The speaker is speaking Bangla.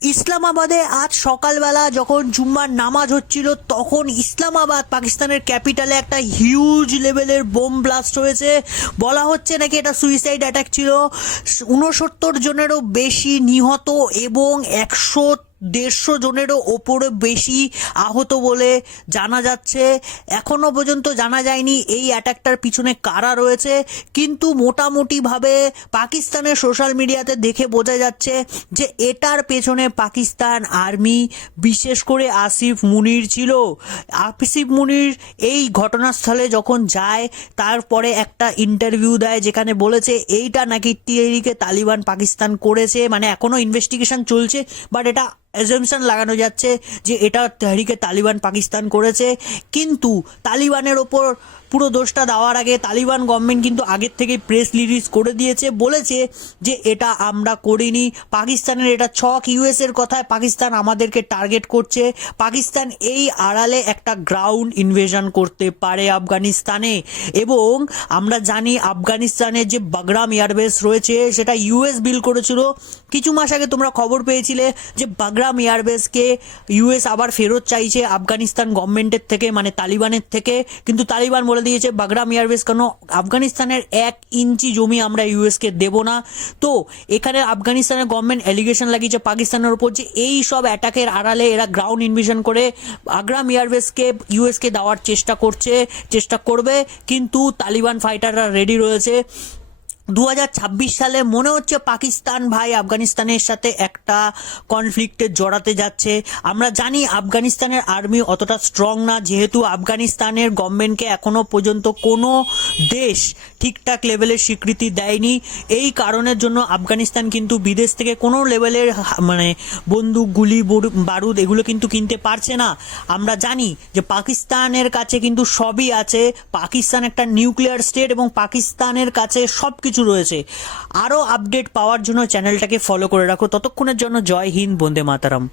ইসলামাবাদে আজ সকালবেলা যখন জুম্মার নামাজ হচ্ছিল, তখন ইসলামাবাদ, পাকিস্তানের ক্যাপিটালে একটা হিউজ লেভেলের বোম ব্লাস্ট হয়েছে। বলা হচ্ছে নাকি এটা সুইসাইড অ্যাটাক ছিল। উনসত্তর জনেরও বেশি নিহত এবং একশো দেড়শো জনেরও ওপরে বেশি আহত বলে জানা যাচ্ছে। এখনও পর্যন্ত জানা যায়নি এই অ্যাটাকটার পিছনে কারা রয়েছে। কিন্তু মোটামুটিভাবে পাকিস্তানের সোশ্যাল মিডিয়াতে দেখে বোঝা যাচ্ছে যে এটার পেছনে পাকিস্তান আর্মি, বিশেষ করে আসিফ মুনির ছিল। আসিফ মুনির এই ঘটনাস্থলে যখন যায়, তারপরে একটা ইন্টারভিউ দেয় যেখানে বলেছে, এইটা নাকি টিএরিকে তালিবান পাকিস্তান করেছে। মানে এখনও ইনভেস্টিগেশন চলছে বাট এটা অ্যাজামশন লাগানো যাচ্ছে যে এটা তেহরিকে তালিবান পাকিস্তান করেছে। কিন্তু তালিবানের ওপর পুরো দোষটা দেওয়ার আগে তালিবান গভর্নমেন্ট কিন্তু আগের থেকে প্রেস রিলিজ করে দিয়েছে, বলেছে যে এটা আমরা করিনি। পাকিস্তানের এটা ছক ইউএস এর কথায় পাকিস্তান আমাদেরকে টার্গেট করছে। পাকিস্তান এই আড়ালে একটা গ্রাউন্ড ইনভেশন করতে পারে আফগানিস্তানে। এবং আমরা জানি আফগানিস্তানের যে বাগরাম এয়ারবেস রয়েছে, সেটা ইউএস বিল করেছিল। কিছু মাস আগে তোমরা খবর পেয়েছিলে যে বাগরাম এয়ারবেসকে ইউএস আবার ফেরত চাইছে আফগানিস্তান গভর্নমেন্টের থেকে মানে তালিবানের থেকে। কিন্তু তালিবান বলে দিয়েছে, বাগরাম এয়ারবেস কেন? আফগানিস্তানের এক ইঞ্চি জমি আমরা ইউএসকে দেব না। তো, এখানে আফগানিস্তানের গভর্নমেন্ট অ্যালিগেশন লাগিয়েছে পাকিস্তানের উপর যে, এই সব অ্যাটাকের আড়ালে এরা গ্রাউন্ড ইনভিশন করে আগ্রাম এয়ারবেসকে ইউএসকে দেওয়ার চেষ্টা করছে, চেষ্টা করবে। কিন্তু তালিবান ফাইটাররা রেডি রয়েছে। দু হাজার ছাব্বিশ সালে মনে হচ্ছে পাকিস্তান ভাই আফগানিস্তানের সাথে একটা কনফ্লিক্টে জড়াতে যাচ্ছে। আমরা জানি আফগানিস্তানের আর্মি অতটা স্ট্রং না, যেহেতু আফগানিস্তানের গভর্নমেন্টকে এখনও পর্যন্ত কোনো দেশ ঠিকঠাক লেভেলের স্বীকৃতি দেয়নি। এই কারণের জন্য আফগানিস্তান কিন্তু বিদেশ থেকে কোনো লেভেলের মানে বন্দুক, গুলি, বরু- বারুদ এগুলো কিন্তু কিনতে পারছে না। আমরা জানি যে পাকিস্তানের কাছে কিন্তু সবই আছে। পাকিস্তান একটা নিউক্লিয়ার স্টেট এবং পাকিস্তানের কাছে সব কিছু রয়েছে। আরও আপডেট পাওয়ার জন্য চ্যানেলটাকে ফলো করে রাখো। ততক্ষণের জন্য জয় হিন্দ, বন্দে মাতারাম।